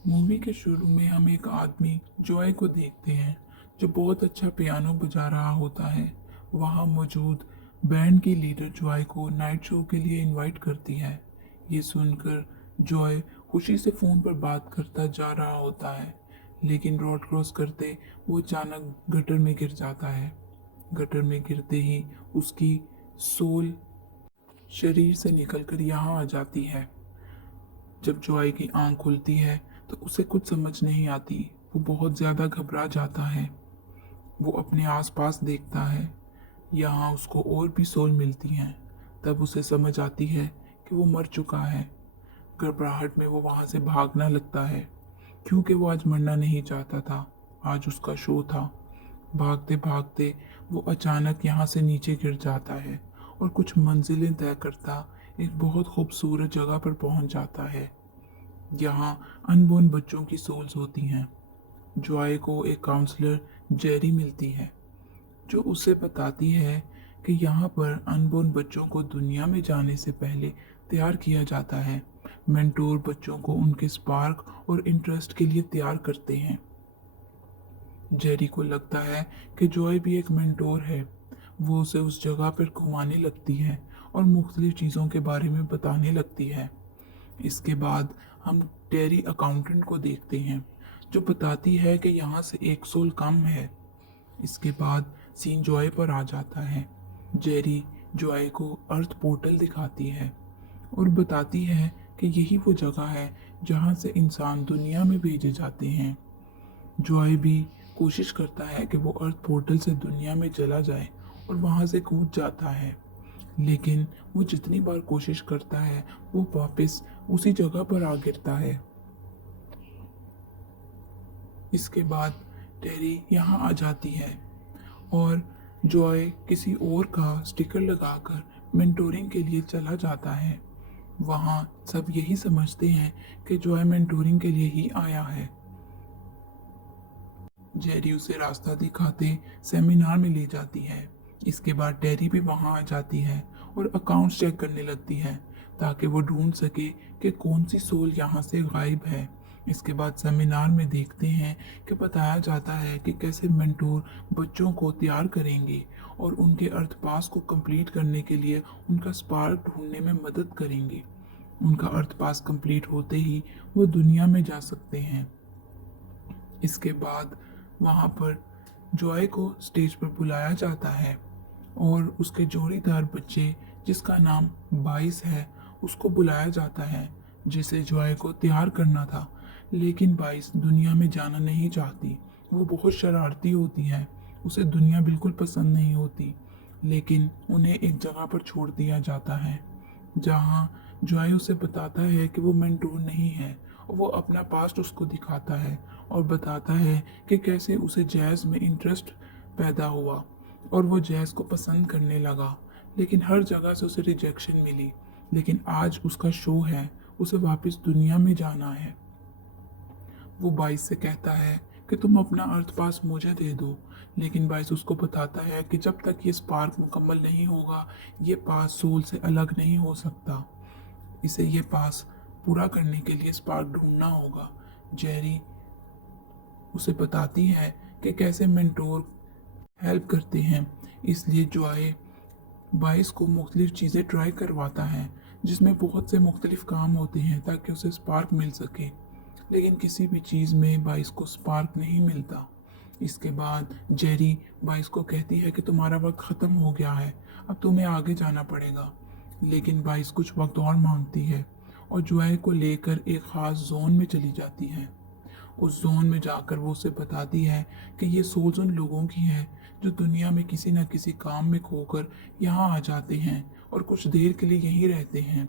Movie के शुरू में हम एक आदमी जॉय को देखते हैं जो बहुत अच्छा पियानो बजा रहा होता है। वहाँ मौजूद बैंड की लीडर जॉय को नाइट शो के लिए इनवाइट करती है। ये सुनकर जॉय खुशी से फ़ोन पर बात करता जा रहा होता है, लेकिन रोड क्रॉस करते वो अचानक गटर में गिर जाता है। गटर में गिरते ही उसकी सोल शरीर से निकलकर यहाँ आ जाती है। जब जॉय की आंख खुलती है तो उसे कुछ समझ नहीं आती। वो बहुत ज़्यादा घबरा जाता है। वो अपने आसपास देखता है, यहाँ उसको और भी सोल मिलती हैं। तब उसे समझ आती है कि वो मर चुका है। घबराहट में वो वहाँ से भागना लगता है, क्योंकि वो आज मरना नहीं चाहता था। आज उसका शो था। भागते भागते वो अचानक यहाँ से नीचे गिर जाता है और कुछ मंजिलें तय करता एक बहुत खूबसूरत जगह पर पहुँच जाता है। यहाँ अनबोर्न बच्चों की सोल्स होती हैं। जॉय को एक काउंसलर जेरी मिलती है जो उसे बताती है कि यहाँ पर अनबोर्न बच्चों को दुनिया में जाने से पहले तैयार किया जाता है। मेंटोर बच्चों को उनके स्पार्क और इंटरेस्ट के लिए तैयार करते हैं। जेरी को लगता है कि जॉय भी एक मेंटोर है। वो उसे उस जगह पर घुमाने लगती है और मुख्तलिफ चीज़ों के बारे में बताने लगती है। इसके बाद हम टेरी अकाउंटेंट को देखते हैं जो बताती है कि यहाँ से एक सोल कम है। इसके बाद सीन जॉय पर आ जाता है। जेरी जॉय को अर्थ पोर्टल दिखाती है और बताती है कि यही वो जगह है जहाँ से इंसान दुनिया में भेजे जाते हैं। जॉय भी कोशिश करता है कि वो अर्थ पोर्टल से दुनिया में चला जाए और वहाँ से कूद जाता है, लेकिन वो जितनी बार कोशिश करता है वो वापस उसी जगह पर आ गिरता है। इसके बाद टेरी यहाँ आ जाती है और जॉय किसी और का स्टिकर लगाकर मेंटोरिंग के लिए चला जाता है। वहाँ सब यही समझते हैं कि जॉय मेंटोरिंग के लिए ही आया है। जेरी उसे रास्ता दिखाते सेमिनार में ले जाती है। इसके बाद टेरी भी वहाँ आ जाती है और अकाउंट्स चेक करने लगती है ताकि वो ढूंढ सके कि कौन सी सोल यहाँ से गायब है। इसके बाद सेमिनार में देखते हैं कि बताया जाता है कि कैसे मेंटोर बच्चों को तैयार करेंगे और उनके अर्थ पास को कंप्लीट करने के लिए उनका स्पार्क ढूंढने में मदद करेंगे। उनका अर्थ पास कंप्लीट होते ही वो दुनिया में जा सकते हैं। इसके बाद वहाँ पर जॉय को स्टेज पर बुलाया जाता है और उसके जोड़ीदार बच्चे जिसका नाम बाइस है उसको बुलाया जाता है, जिसे जॉय को तैयार करना था। लेकिन बाइस दुनिया में जाना नहीं चाहती। वो बहुत शरारती होती है। उसे दुनिया बिल्कुल पसंद नहीं होती। लेकिन उन्हें एक जगह पर छोड़ दिया जाता है जहाँ जॉय उसे बताता है कि वो मेंटोर नहीं है। वो अपना पास्ट उसको दिखाता है और बताता है कि कैसे उसे जैज़ में इंटरेस्ट पैदा हुआ और वो जैज़ को पसंद करने लगा, लेकिन हर जगह से उसे रिजेक्शन मिली। लेकिन आज उसका शो है, उसे वापस दुनिया में जाना है। वो बाइस से कहता है कि तुम अपना अर्थ पास मुझे दे दो, लेकिन बाइस उसको बताता है कि जब तक ये स्पार्क मुकम्मल नहीं होगा ये पास सोल से अलग नहीं हो सकता। इसे ये पास पूरा करने के लिए स्पार्क ढूंढना होगा। जेरी उसे बताती है कि कैसे मेंटोर हेल्प करते हैं। इसलिए जॉय बाइस को मुख्तलिफ चीज़ें ट्राई करवाता है जिसमें बहुत से मुख्तलिफ काम होते हैं ताकि उसे स्पार्क मिल सके, लेकिन किसी भी चीज़ में बाइस को स्पार्क नहीं मिलता। इसके बाद जेरी बाइस को कहती है कि तुम्हारा वक्त ख़त्म हो गया है, अब तुम्हें आगे जाना पड़ेगा। लेकिन बाइस कुछ वक्त और मांगती है और जॉय को लेकर एक ख़ास जोन में चली जाती है। उस जोन में जाकर वो उसे बताती है कि ये सोच उन लोगों की है जो दुनिया में किसी न किसी काम में खोकर यहाँ आ जाते हैं और कुछ देर के लिए यहीं रहते हैं।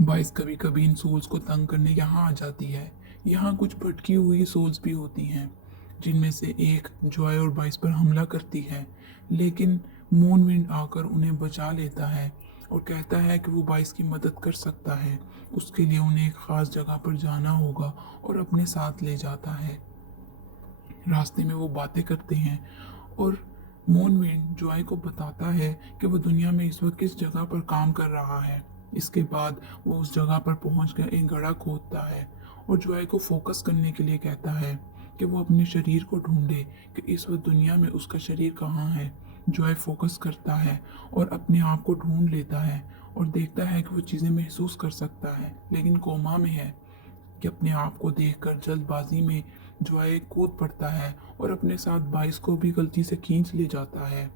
बाइस कभी कभी इन सोल्स को तंग करने यहाँ आ जाती है। यहाँ कुछ भटकी हुई सोल्स भी होती हैं जिनमें से एक जॉय और बाइस पर हमला करती है, लेकिन मून विंड आकर उन्हें बचा लेता है और कहता है कि वो बाइस की मदद कर सकता है। उसके लिए उन्हें एक ख़ास जगह पर जाना होगा और अपने साथ ले जाता है। रास्ते में वो बातें करते हैं और मून विंड जॉय को बताता है कि वो दुनिया में इस वक्त किस जगह पर काम कर रहा है। इसके बाद वो उस जगह पर पहुंच कर एक घड़ा खोदता है और जॉय को फोकस करने के लिए कहता है कि वो अपने शरीर को ढूंढे कि इस वक्त दुनिया में उसका शरीर कहाँ है। जॉय फोकस करता है और अपने आप को ढूंढ लेता है और देखता है कि वो चीज़ें महसूस कर सकता है, लेकिन कोमा में है कि अपने आप को देखकर जल्दबाजी में जॉय कूद पड़ता है और अपने साथ बाइस को भी गलती से खींच ले जाता है।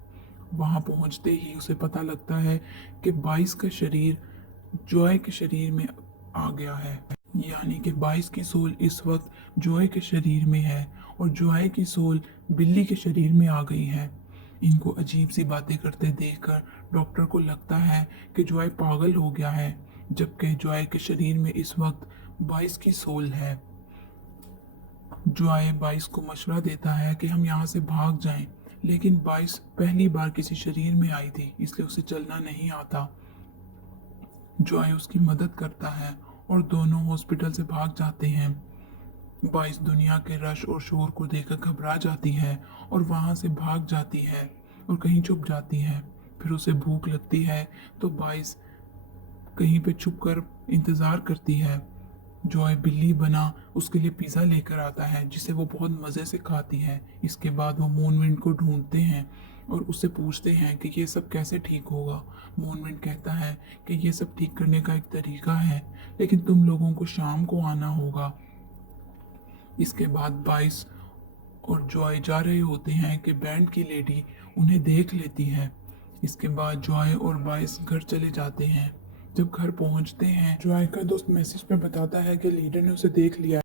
वहां पहुंचते ही उसे पता लगता है कि बाइस का शरीर जॉय के शरीर में आ गया है, यानी कि बाइस की सोल इस वक्त जॉय के शरीर में है और जॉय की सोल बिल्ली के शरीर में आ गई है। इनको अजीब सी बातें करते देखकर डॉक्टर को लगता है कि जॉय पागल हो गया है, जबकि जॉय के शरीर में इस वक्त बाइस की सोल है। जॉय बाइस को मशवरा देता है कि हम यहाँ से भाग जाएं, लेकिन बाइस पहली बार किसी शरीर में आई थी, इसलिए उसे चलना नहीं आता। जॉय उसकी मदद करता है और दोनों हॉस्पिटल से भाग जाते हैं। बाइस दुनिया के रश और शोर को देखकर घबरा जाती है और वहां से भाग जाती है और कहीं छुप जाती है। फिर उसे भूख लगती है तो बाइस कहीं पे छुप कर इंतज़ार करती है। जॉय बिल्ली बना उसके लिए पिज़्ज़ा लेकर आता है, जिसे वो बहुत मज़े से खाती है। इसके बाद वो मूनविंड को ढूंढते हैं और उससे पूछते हैं कि ये सब कैसे ठीक होगा। मूनविंड कहता है कि ये सब ठीक करने का एक तरीका है, लेकिन तुम लोगों को शाम को आना होगा। इसके बाद बाइस और जॉय जा रहे होते हैं कि बैंड की लेडी उन्हें देख लेती है। इसके बाद जॉय और बाइस घर चले जाते हैं। जब घर पहुंचते हैं, जॉय का दोस्त मैसेज पे बताता है कि लीडर ने उसे देख लिया है।